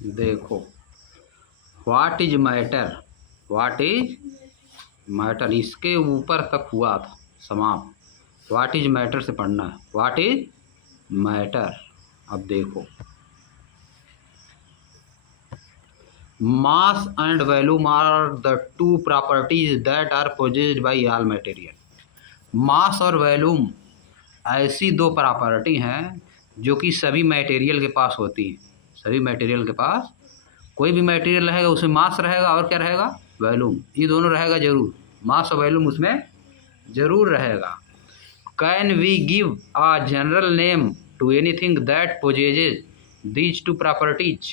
देखो, what is matter, what is matter, इसके ऊपर तक हुआ था समाप्त। व्हाट इज मैटर से पढ़ना है, व्हाट इज मैटर। अब देखो, mass and volume are the two properties that are possessed by all material. Mass और वॉल्यूम ऐसी दो प्रॉपर्टी हैं जो कि सभी मटेरियल के पास होती हैं। सभी मटेरियल के पास, कोई भी मटेरियल रहेगा उसमें मास रहेगा और क्या रहेगा, वॉल्यूम। ये दोनों रहेगा जरूर, मास और वॉल्यूम उसमें जरूर रहेगा। Can we give a general name to anything that possesses these two properties.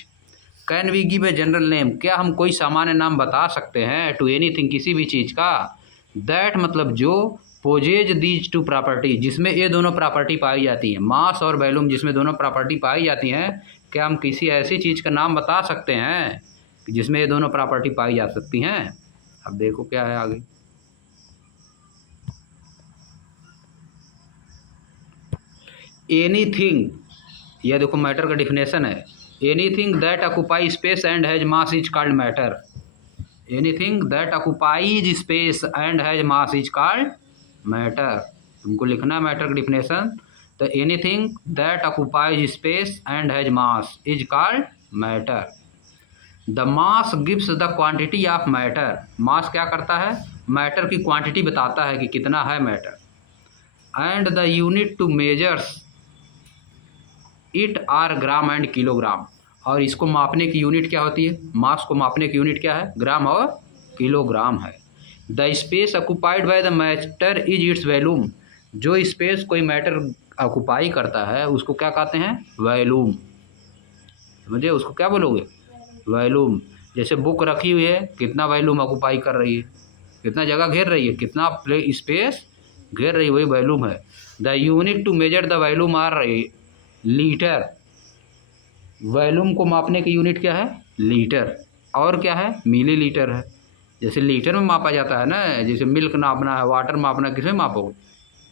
Can we give a general name, क्या हम कोई सामान्य नाम बता सकते हैं टू एनीथिंग, किसी भी चीज़ का, दैट मतलब जो, पोजेज दीज टू प्रॉपर्टी, जिसमें ये दोनों प्रॉपर्टी पाई जाती हैं, मास और वॉल्यूम जिसमें दोनों प्रॉपर्टी पाई जाती हैं। क्या हम किसी ऐसी चीज़ का नाम बता सकते हैं जिसमें ये दोनों प्रॉपर्टी पाई जा सकती हैं। अब देखो क्या है आगे, एनीथिंग, यह देखो मैटर का डिफिनेशन है। Anything that occupy space and has mass is called matter. Anything that occupies space and has mass is called matter. तुमको लिखना है मैटर का डिफिनेशन। तो anything that occupies space and has mass is called matter. The mass gives the quantity of matter. Mass क्या करता है, matter की quantity बताता है कि कितना है matter. And the unit to measures it are gram and kilogram. और इसको मापने की यूनिट क्या होती है, मास को मापने की यूनिट क्या है, ग्राम और किलोग्राम है। The space occupied by the matter is its volume. जो स्पेस कोई मैटर ऑक्युपाई करता है उसको क्या कहते हैं, वॉल्यूम। समझे, उसको क्या बोलोगे, वॉल्यूम। जैसे बुक रखी हुई है, कितना वॉल्यूम ऑक्युपाई कर रही है, कितना जगह घेर रही है, कितना स्पेस घेर रही है, वही वॉल्यूम है। The unit to measure the volume are litre. Volume को मापने की यूनिट क्या है, लीटर। और क्या है, मिली लीटर है। जैसे लीटर में मापा जाता है ना, जैसे मिल्क नापना है, वाटर मापना, किसमें मापोगे,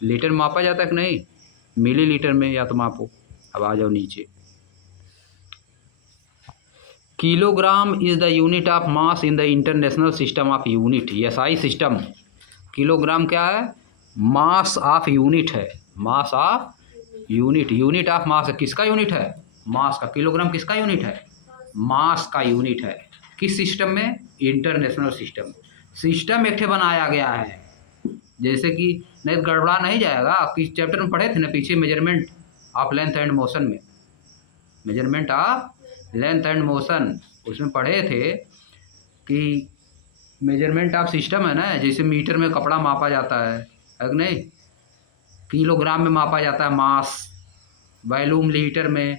लीटर में मापा जाता है कि नहीं, मिली लीटर में या तो मापो। अब आ जाओ नीचे, kilogram is the unit of mass in the international system of unit, SI system. Kilogram क्या है, मास ऑफ यूनिट है, mass of unit. Unit of mass किसका यूनिट है, मास का। किलोग्राम किसका यूनिट है, मास का यूनिट है। किस सिस्टम में, इंटरनेशनल सिस्टम। सिस्टम एक बनाया गया है, जैसे कि नहीं गड़बड़ा नहीं जाएगा। किस चैप्टर में पढ़े थे ना पीछे, measurement of length and motion में, measurement of length and motion, उसमें पढ़े थे कि मेजरमेंट ऑफ सिस्टम है ना, जैसे मीटर में कपड़ा मापा जाता है कि नहीं, किलोग्राम में मापा जाता है मास, वॉल्यूम लीटर में।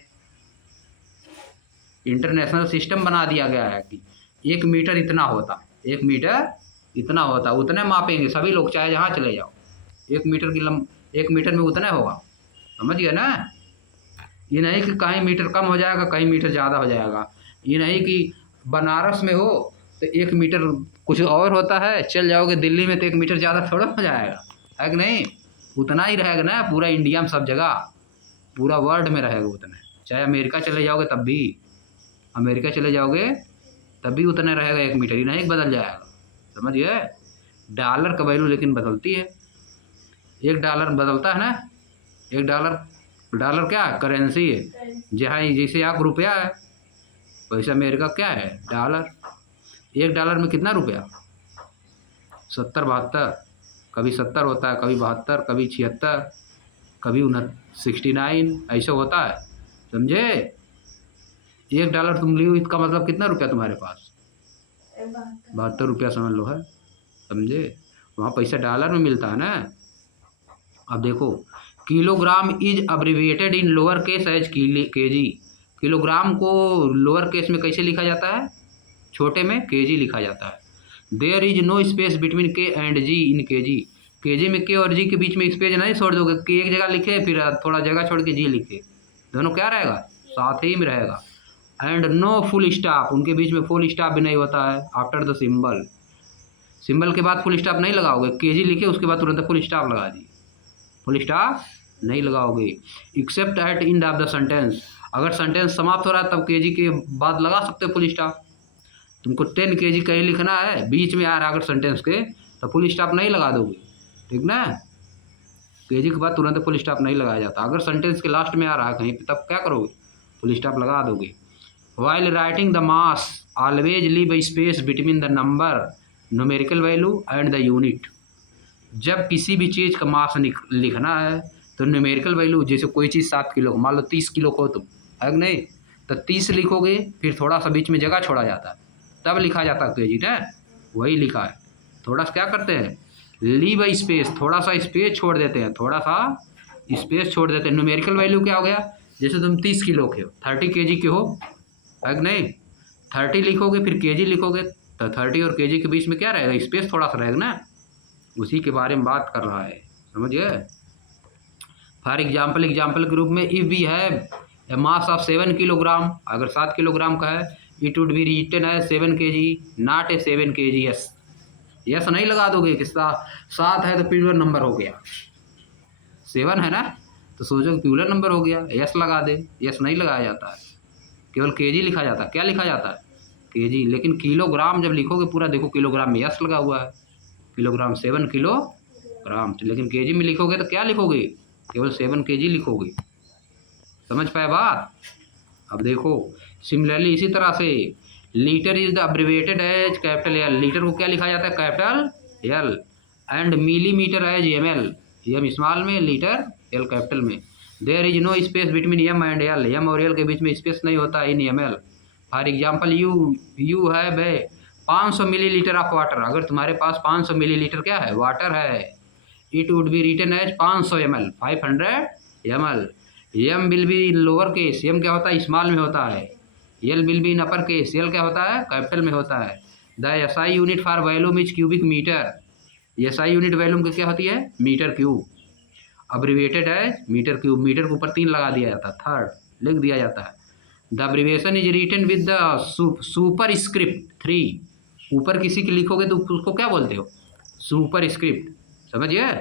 इंटरनेशनल सिस्टम बना दिया गया है कि 1 मीटर इतना होता, 1 मीटर इतना होता, उतने मापेंगे सभी लोग, चाहे जहाँ चले जाओ। 1 मीटर की 1 मीटर में उतना होगा, समझ गए ना। ये नहीं कि कहीं मीटर कम हो जाएगा, कहीं मीटर ज़्यादा हो जाएगा। ये नहीं कि बनारस में हो तो 1 मीटर कुछ और होता है, चल जाओगे दिल्ली में तो 1 मीटर ज़्यादा थोड़ा हो जाएगा, है कि नहीं। उतना ही रहेगा ना पूरा इंडिया में, सब जगह, पूरा वर्ल्ड में रहेगा उतना। चाहे अमेरिका चले जाओगे तब भी, अमेरिका चले जाओगे तब भी उतना रहेगा 1 मीटर, ही नहीं बदल जाएगा, समझिए। डॉलर का वैल्यू लेकिन बदलती है, 1 डॉलर बदलता है ना, 1 डॉलर, डॉलर क्या है, करेंसी है। जहाँ जैसे यहाँ रुपया है वैसे अमेरिका क्या है, डॉलर। 1 डॉलर में कितना रुपया, 70-72, कभी 70 होता है, कभी 72, कभी 76, कभी 69, ऐसा होता है, समझे। 1 डॉलर तुम ली, इसका मतलब कितना रुपया तुम्हारे पास, 72 रुपया समझ लो है, समझे। वहाँ पैसा डॉलर में मिलता है ना। अब देखो, kilogram is abbreviated in lower case as kg. Kilogram को लोअर केस में कैसे लिखा जाता है, छोटे में केजी लिखा जाता है। There is no space between K and G in kg. Kg में के और जी के बीच में स्पेस नहीं छोड़ दोगे कि एक जगह लिखे फिर थोड़ा जगह छोड़ के जी लिखे, दोनों क्या रहेगा, साथ ही में रहेगा। एंड नो फुल स्टॉप, उनके बीच में फुल स्टॉप भी नहीं होता है। आफ्टर द सिंबल, सिंबल के बाद फुल स्टॉप नहीं लगाओगे, केजी लिखे उसके बाद तुरंत फुल स्टॉप लगा दिए, फुल स्टॉप नहीं लगाओगे। Accept eight end of the sentence, अगर सेंटेंस समाप्त हो रहा है तब केजी के बाद लगा सकते हो फुल स्टॉप। तुमको 10 केजी कहीं लिखना है, बीच में आ रहा अगर सेंटेंस के, तो फुल स्टॉप नहीं लगा दोगे, ठीक ना। केजी के बाद तुरंत फुल स्टॉप नहीं लगाया जाता। अगर सेंटेंस के लास्ट में आ रहा है कहीं पे, तब क्या करोगे, फुल स्टॉप लगा दोगे। While writing the mass always leave a space between the number numerical value and the unit. जब किसी भी चीज़ का मास लिखना है तो न्यूमेरिकल वैल्यू, जैसे कोई चीज़ 7 किलो, मान लो 30 किलो को तुम, है कि नहीं, तो 30 लिखोगे, फिर थोड़ा सा बीच में जगह छोड़ा जाता है, तब लिखा जाता है केजी ना, वही लिखा है। थोड़ा सा क्या करते हैं, लीव अ स्पेस, थोड़ा सा स्पेस छोड़ देते हैं, थोड़ा सा स्पेस छोड़ देते हैं। न्यूमेरिकल वैल्यू क्या हो गया, जैसे तुम 30 किलो के हो, 30 केजी के हो, है कि नहीं, 30 लिखोगे फिर केजी लिखोगे, तो 30 और केजी के बीच में क्या रहेगा, स्पेस थोड़ा सा रहेगा ना, उसी के बारे में बात कर रहा है, समझ गए। फॉर एग्जाम्पल के रूप में, if we have a mass of 7 kilogram, अगर 7 किलोग्राम का है, इट वुड बी रिटन है 7 kg, not a 7 kg। Yes नहीं लगा दोगे, किसका 7 है तो प्यूलर नंबर हो गया, 7 है ना तो सोचो प्यूलर नंबर हो गया, यस लगा दे। यस नहीं लगाया जाता है, केवल केजी लिखा जाता है। क्या लिखा जाता है, केजी। लेकिन किलोग्राम जब लिखोगे पूरा, देखो किलोग्राम में यस लगा हुआ है, किलोग्राम 7 किलोग्राम, लेकिन केजी में लिखोगे तो क्या लिखोगे, केवल 7 kg लिखोगे। समझ पाए बात। अब देखो सिमिलरली इसी तरह से, litre is the abbreviated as capital L, litre को क्या लिखा जाता है, capital L, and millimetre as M L, M small में, लीटर एल कैपिटल में। There is no space between M and L, M और एल के बीच में स्पेस नहीं होता in M L. For example, you have 500 millilitre of water, अगर तुम्हारे पास 500 मिलीलीटर क्या है, वाटर है, it would be written as 500 ml, 500 ml। M will be in lower case, M क्या होता है, स्मॉल में होता है। L will be in upper case, L क्या होता है, कैपिटल में होता है। The SI unit for volume is cubic metre, SI unit volume की क्या होती है, मीटर क्यूब। अब्रिविएटेड है मीटर क्यूब, मीटर के ऊपर 3 लगा दिया जाता है, थर्ड लिख दिया जाता है। The abbreviation is written with the superscript 3, ऊपर किसी की लिखोगे तो उसको क्या बोलते हो, सुपर स्क्रिप्ट, समझिए।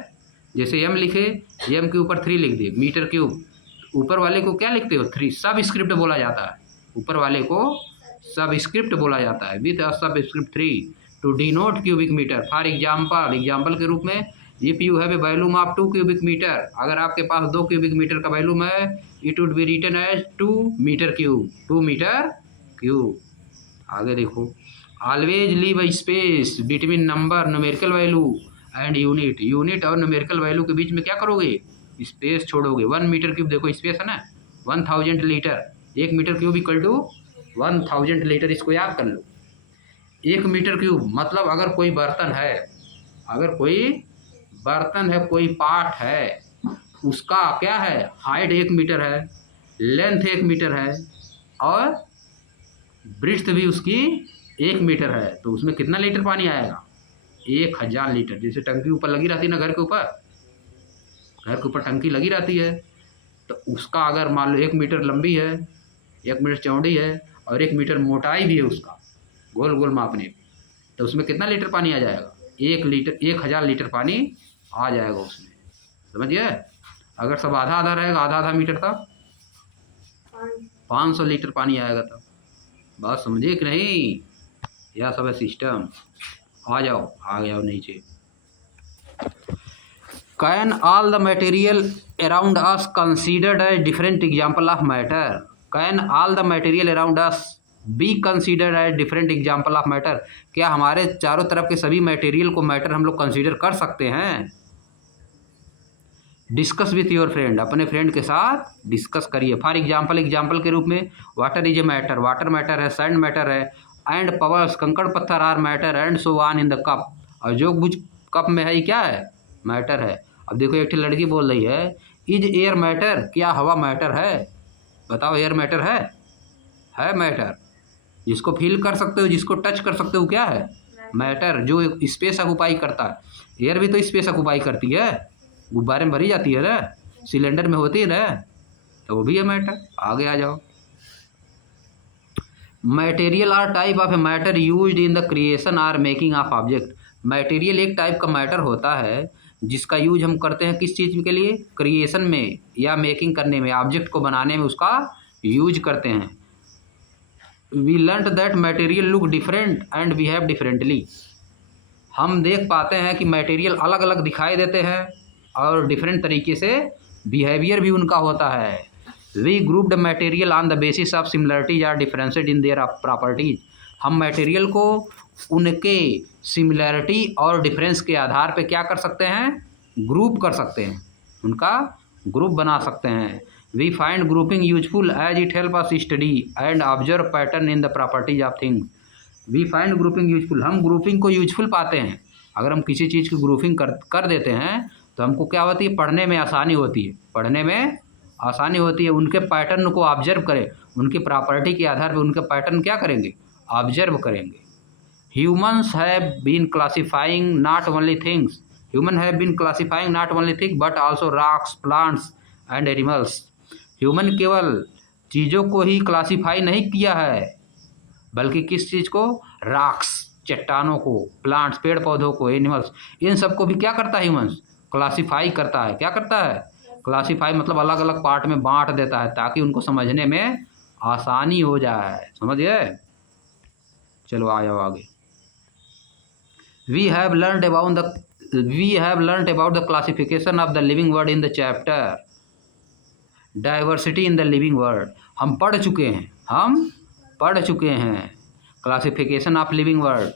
जैसे एम लिखे, एम के ऊपर 3 लिख दिए, मीटर क्यूब, ऊपर वाले को क्या लिखते हो, 3, सब स्क्रिप्ट बोला जाता है, ऊपर वाले को सब स्क्रिप्ट बोला जाता है, with subscript 3 to denote cubic metre. For example के रूप में, if you have a volume of 2 cubic metre, अगर आपके पास 2 क्यूबिक मीटर का वॉल्यूम है, it would be written as 2 metre cube, 2 metre cube. आगे देखो, always leave a space between number numerical value and unit, unit और numerical value के बीच में क्या करोगे, स्पेस छोड़ोगे। 1 मीटर क्यूब, देखो स्पेस है ना, 1000 litre, 1 metre cube equal to 1000 litre, इसको याद कर लो। 1 मीटर क्यूब मतलब अगर कोई बर्तन है, कोई पार्ट है, उसका क्या है, हाइट 1 मीटर है, लेंथ 1 मीटर है, और ब्रिड्थ भी उसकी 1 मीटर है, तो उसमें कितना लीटर पानी आएगा, 1000 लीटर। जैसे टंकी ऊपर लगी रहती है ना, घर के ऊपर टंकी लगी रहती है, तो उसका अगर मान लो 1 मीटर लंबी है, 1 मीटर चौड़ी है, और 1 मीटर मोटाई भी है उसका, गोल गोल मापने, तो उसमें कितना लीटर पानी आ जाएगा, 1000 लीटर पानी आ जाएगा उसमें, समझिए। अगर सब आधा आधा रहेगा, आधा मीटर तक 500 लीटर पानी आएगा तब। बात समझिए कि नहीं, यह सब है सिस्टम। आ जाओ नीचे। Can all the material around us considered as different example of matter, can all the material around us be considered as different example of matter, क्या हमारे चारों तरफ के सभी मटेरियल को मैटर हम लोग कंसीडर कर सकते हैं। डिस्कस विथ योर फ्रेंड, अपने फ्रेंड के साथ डिस्कस करिए। फॉर एग्जाम्पल के रूप में, water is a matter, water matter है, सैंड मैटर है, एंड पवर्स, कंकड़ पत्थर are matter, and so on in the cup, और जो कुछ कप में है क्या है, मैटर है। अब देखो एक लड़की बोल रही है, इज एयर मैटर, क्या हवा मैटर है, बताओ एयर मैटर है मैटर, जिसको फील कर सकते हो, जिसको टच कर सकते हो, क्या है मैटर, जो स्पेस ऑक्युपाई करता है। एयर भी तो स्पेस ऑक्युपाई करती है, गुब्बारे में भरी जाती है ना, सिलेंडर में होती है ना, तो वो भी है मैटर। आगे आ जाओ। Material are type of a matter used in the creation or making of object, material एक टाइप का मैटर होता है जिसका यूज हम करते हैं किस चीज़ के लिए, क्रिएशन में या मेकिंग करने में, ऑब्जेक्ट को बनाने में उसका यूज करते हैं। We learn that material look different and behave differently. हम देख पाते हैं कि मटेरियल अलग अलग दिखाई देते हैं और डिफरेंट तरीके से बिहेवियर भी उनका होता है। We grouped material on the basis of similarities or differenced in their properties. हम मटेरियल को उनके सिमिलरिटी और डिफरेंस के आधार पे क्या कर सकते हैं, ग्रुप कर सकते हैं, उनका ग्रुप बना सकते हैं। We find grouping useful as it help us study and observe pattern in the properties of things. We find grouping useful, हम ग्रुपिंग को यूजफुल पाते हैं। अगर हम किसी चीज़ की ग्रुपिंग कर देते हैं तो हमको क्या होती है, पढ़ने में आसानी होती है, पढ़ने में आसानी होती है। उनके पैटर्न को ऑब्जर्व करें, उनकी प्रॉपर्टी के आधार पर उनके पैटर्न क्या करेंगे, ऑब्जर्व करेंगे। Humans have been classifying not only things, human have been classifying not only thing but also rocks, plants and animals. Human केवल चीज़ों को ही क्लासीफाई नहीं किया है, बल्कि किस चीज़ को, रॉक्स, चट्टानों को, प्लांट्स, पेड़ पौधों को, एनिमल्स, इन सबको भी क्या करता है, ह्यूमन्स क्लासीफाई करता है। क्या करता है, क्लासीफाई, मतलब अलग अलग पार्ट में बांट देता है ताकि उनको समझने में आसानी हो जाए। समझ गए? चलो आ जाओ आगे। We have learned about the classification of the living world in the chapter diversity in the living world. हम पढ़ चुके हैं classification of living world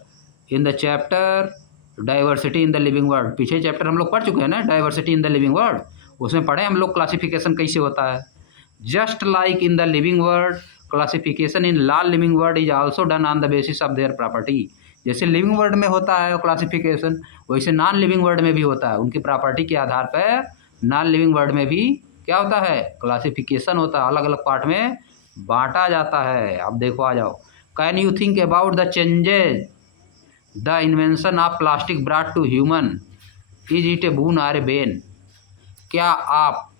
in the chapter diversity in the living world. पीछे चैप्टर हम लोग पढ़ चुके हैं ना, diversity in the living world, उसमें पढ़े हम लोग क्लासिफिकेशन कैसे होता है। Just like in the living world, classification in non living word is also done on the basis of their property. जैसे लिविंग वर्ड में होता है क्लासिफिकेशन, वैसे नॉन लिविंग वर्ड में भी होता है। उनकी प्रॉपर्टी के आधार पर नॉन लिविंग वर्ड में भी क्या होता है, क्लासिफिकेशन होता है, अलग अलग पार्ट में बांटा जाता है। अब देखो आ जाओ। Can you think about the changes the invention of plastic brought to human, is it a boon or a bane. क्या आप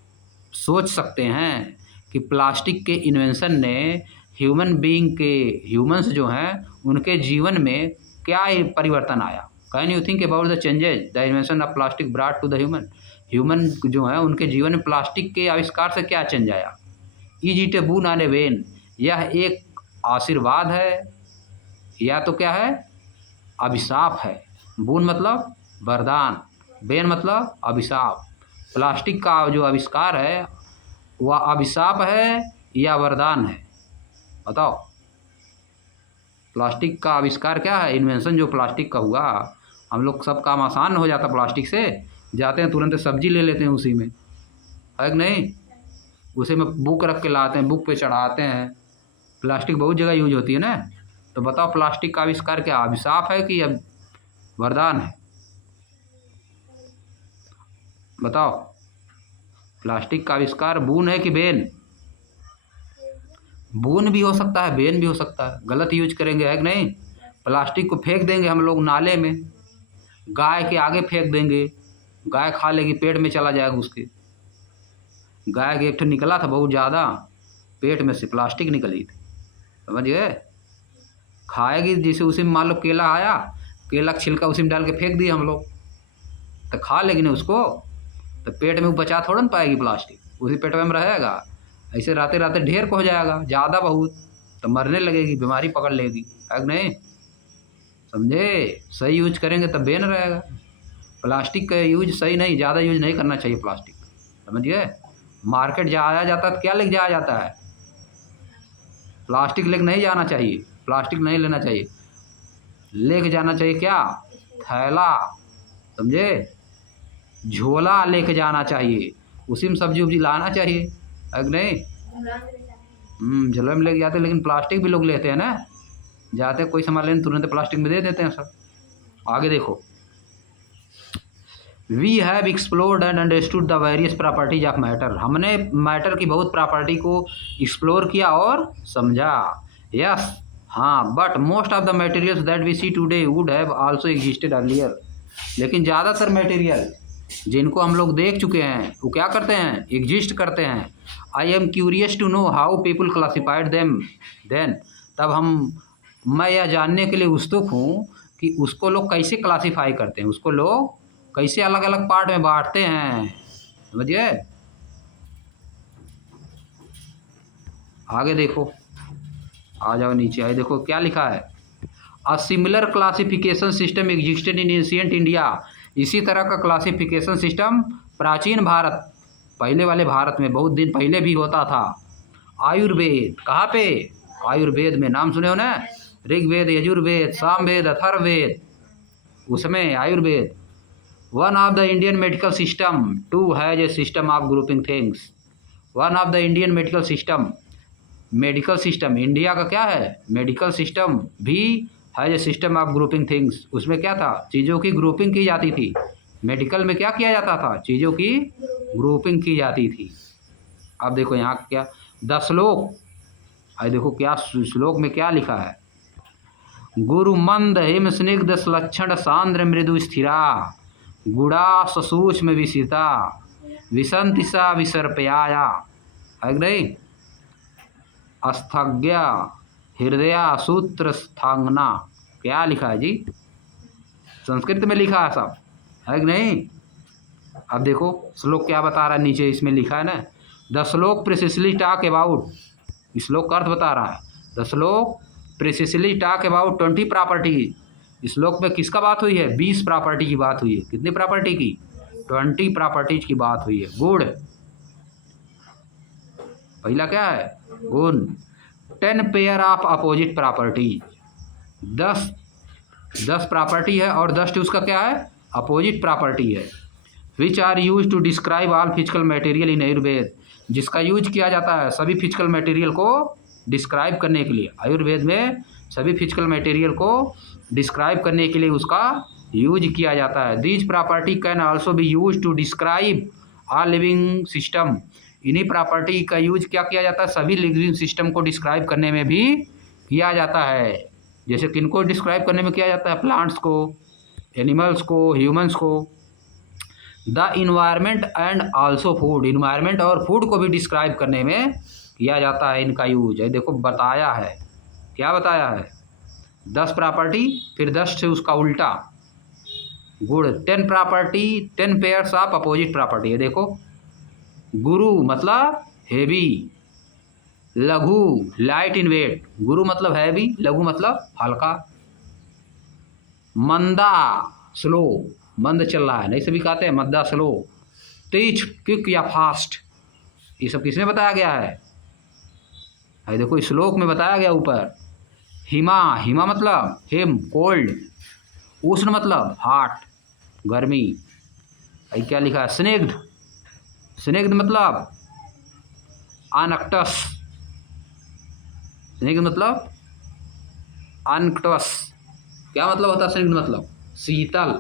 सोच सकते हैं कि प्लास्टिक के इन्वेंशन ने ह्यूमन्स जो हैं उनके जीवन में क्या परिवर्तन आया। Can you think about the changes the invention of plastic brought to the human जो है उनके जीवन में प्लास्टिक के आविष्कार से क्या चेंज आया। Is it a boon on A Ben, यह एक आशीर्वाद है या तो क्या है, अभिशाप है। बून मतलब वरदान, बेन मतलब अभिशाप। प्लास्टिक का जो आविष्कार है वह अभिशाप है या वरदान है, बताओ। प्लास्टिक का आविष्कार क्या है, इन्वेंशन जो प्लास्टिक का हुआ, हम लोग सब काम आसान हो जाता प्लास्टिक से, जाते हैं तुरंत सब्जी ले लेते हैं उसी में, है कि नहीं, उसी में बुक रख के लाते हैं, बुक पे चढ़ाते हैं। प्लास्टिक बहुत जगह यूज होती है ना। तो बताओ प्लास्टिक का आविष्कार क्या अभिशाप है कि वरदान है, बताओ। प्लास्टिक का आविष्कार बून है कि बेन। बून भी हो सकता है, बेन भी हो सकता है, गलत यूज करेंगे, है कि नहीं। प्लास्टिक को फेंक देंगे हम लोग नाले में, गाय के आगे फेंक देंगे, गाय खा लेगी, पेट में चला जाएगा उसके। गाय के एक ठो निकला था बहुत ज़्यादा, पेट में से प्लास्टिक निकली थी, समझ गए। खाएगी, जैसे उसी में मान लो केला आया, केला का छिलका उसी में डाल के फेंक दिया हम लोग, तो खा लेगी ना उसको, तो पेट में बचा थोड़ा ना पाएगी प्लास्टिक, उसी पेट में रहेगा। ऐसे रहते रहते ढेर को हो जाएगा, ज़्यादा बहुत, तो मरने लगेगी, बीमारी पकड़ लेगी, है कि नहीं, समझे। सही यूज करेंगे तब बेन रहेगा। प्लास्टिक का यूज सही नहीं, ज़्यादा यूज नहीं करना चाहिए प्लास्टिक, समझिए। मार्केट जाया जाता है तो क्या लेके जाया जाता है, प्लास्टिक लेके नहीं जाना चाहिए, प्लास्टिक नहीं लेना चाहिए, लेके जाना चाहिए क्या, थैला, समझे, झोला लेके जाना चाहिए, उसी में सब्जी उब्जी लाना चाहिए, है कि नहीं। झोला में लेके जाते, लेकिन प्लास्टिक भी लोग लेते हैं ना, जाते कोई सामान लेने तुरंत प्लास्टिक में दे देते हैं सब। आगे देखो। We have explored and understood the various properties of matter, हमने मैटर की बहुत प्रॉपर्टी को एक्सप्लोर किया और समझा। यस, हाँ, but most of the materials that we see today would have also existed earlier, लेकिन ज़्यादातर मटेरियल जिनको हम लोग देख चुके हैं वो क्या करते हैं, एग्जिस्ट करते हैं। I am curious to know how people classified them then, तब मैं यह जानने के लिए उत्सुक हूँ कि उसको लोग कैसे क्लासीफाई करते हैं, उसको लोग कैसे अलग अलग पार्ट में बांटते हैं, समझिए। आगे देखो, आ जाओ नीचे। आए देखो क्या लिखा है, a similar classification system existed in ancient India. इसी तरह का क्लासिफिकेशन सिस्टम प्राचीन भारत, पहले वाले भारत में बहुत दिन पहले भी होता था। आयुर्वेद, कहाँ पे, आयुर्वेद में, नाम सुने हो ना, ऋग्वेद, यजुर्वेद, सामवेद, अथर्ववेद, उसमें Ayurveda. One of the Indian medical system too has a system of grouping things. One of the Indian medical system, medical system India का क्या है, मेडिकल सिस्टम भी है, सिस्टम ऑफ ग्रुपिंग थिंग्स। उसमें क्या था, चीज़ों की ग्रुपिंग की जाती थी। मेडिकल में क्या किया जाता था, चीज़ों की ग्रुपिंग की जाती थी। अब देखो यहाँ क्या, 10 श्लोक, अरे देखो क्या श्लोक में क्या लिखा है, गुरु मंद हिम स्निग्ध लक्षण सांद्र मृदु स्थिरा, गुड़ा सूक्ष्म विसिता, विसंति सा विसर्पयाया, है नहीं, अस्थज्ञा हृदया सूत्र स्थांगना। क्या लिखा है जी, संस्कृत में लिखा है सब, है कि नहीं। अब देखो श्लोक क्या बता रहा है, नीचे इसमें लिखा है ना, द श्लोक प्रिसिसली टॉक अबाउट, श्लोक का अर्थ बता रहा है, द श्लोक प्रिसिसली टॉक अबाउट 20 प्रॉपर्टी। श्लोक में किसका बात हुई है, 20 प्रॉपर्टी की बात हुई है। कितनी प्रॉपर्टी की, 20 प्रॉपर्टीज की बात हुई है। गुड, पहला क्या है, गुण। 10 pair of opposite properties, 10 property है और 10 उसका क्या है, अपोजिट प्रॉपर्टी है। Which are use to describe all physical material in Ayurveda, जिसका यूज किया जाता है सभी फिजिकल मटेरियल को डिस्क्राइब करने के लिए। आयुर्वेद में सभी फिजिकल मटेरियल को डिस्क्राइब करने के लिए उसका यूज किया जाता है। These property can also be use to describe all living system, इन्हीं प्रॉपर्टी का यूज क्या किया जाता है, सभी लिविंग सिस्टम को डिस्क्राइब करने में भी किया जाता है। जैसे किनको डिस्क्राइब करने में किया जाता है, प्लांट्स को, एनिमल्स को, ह्यूमंस को। The environment and also food, environment और फूड को भी डिस्क्राइब करने में किया जाता है इनका यूज है। देखो बताया है, क्या बताया है, 10 प्रॉपर्टी, फिर 10 से उसका उल्टा गुण। 10 property, 10 pairs of opposite property है। देखो गुरु मतलब हेवी, लघु लाइट इन वेट, गुरु मतलब हैवी, लघु मतलब हल्का। मंदा स्लो, मंद चल रहा है, नहीं सभी कहते हैं मंदा स्लो। तेज क्विक या फास्ट, ये सब किसमें बताया गया है, देखो श्लोक में बताया गया ऊपर। हिमा, हिमा मतलब हिम कोल्ड, उष्ण मतलब हॉट गर्मी। क्या लिखा है, स्निग्ध, स्निग्ध मतलब अनक्टस, स्निग्ध मतलब अनक्टस। क्या मतलब होता है स्निग्ध मतलब, शीतल,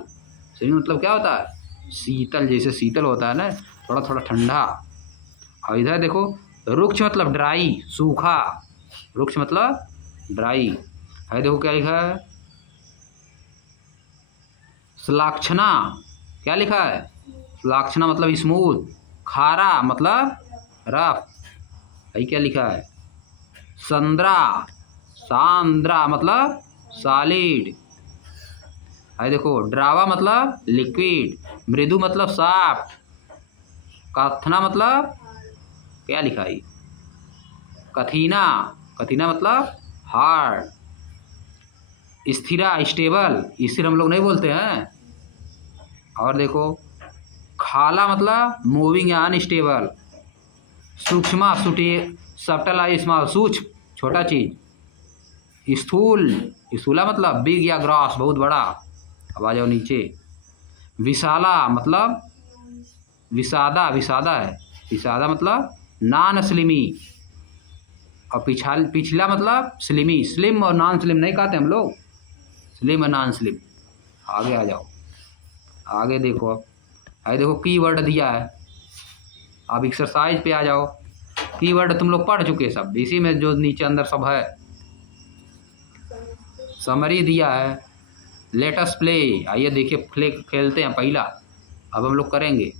स्निग्ध मतलब क्या होता है, शीतल, जैसे शीतल होता है ना, थोड़ा थोड़ा ठंडा। और इधर देखो रुक्ष मतलब ड्राई, सूखा, रुक्ष मतलब ड्राई है। देखो क्या लिखा है, श्लाक्षणा, क्या लिखा है, श्लाक्षणा मतलब स्मूथ, खारा मतलब रफ, है क्या लिखा है, संद्रा, सांद्रा मतलब सॉलिड है। देखो ड्रावा मतलब लिक्विड, मृदु मतलब सॉफ्ट, कथना मतलब क्या लिखा है, कथीना, कथीना मतलब हार्ड, स्थिरा स्टेबल, स्थिर हम लोग नहीं बोलते हैं। और देखो खाला मतलब मूविंग या अनस्टेबल, सूक्ष्मा सुटे सब्टल या स्मॉल, सूक्ष्म छोटा चीज। स्थूल, स्थूला मतलब बिग या ग्रॉस बहुत बड़ा। अब आ जाओ नीचे। विशाला मतलब विषादा, विषादा है, विषादा मतलब नॉन स्लिमी। और पिछला मतलब स्लिमी, स्लिम और नॉन स्लिम नहीं कहते हम लोग, स्लिम और नॉन स्लिम। आगे आ जाओ, आगे देखो, अब देखो कीवर्ड दिया है। अब एक्सरसाइज पे आ जाओ। कीवर्ड तुम लोग पढ़ चुके सब, इसी में जो नीचे अंदर सब है। समरी दिया है, लेट अस प्ले, आइए देखिए खेलते हैं पहला, अब हम लोग करेंगे।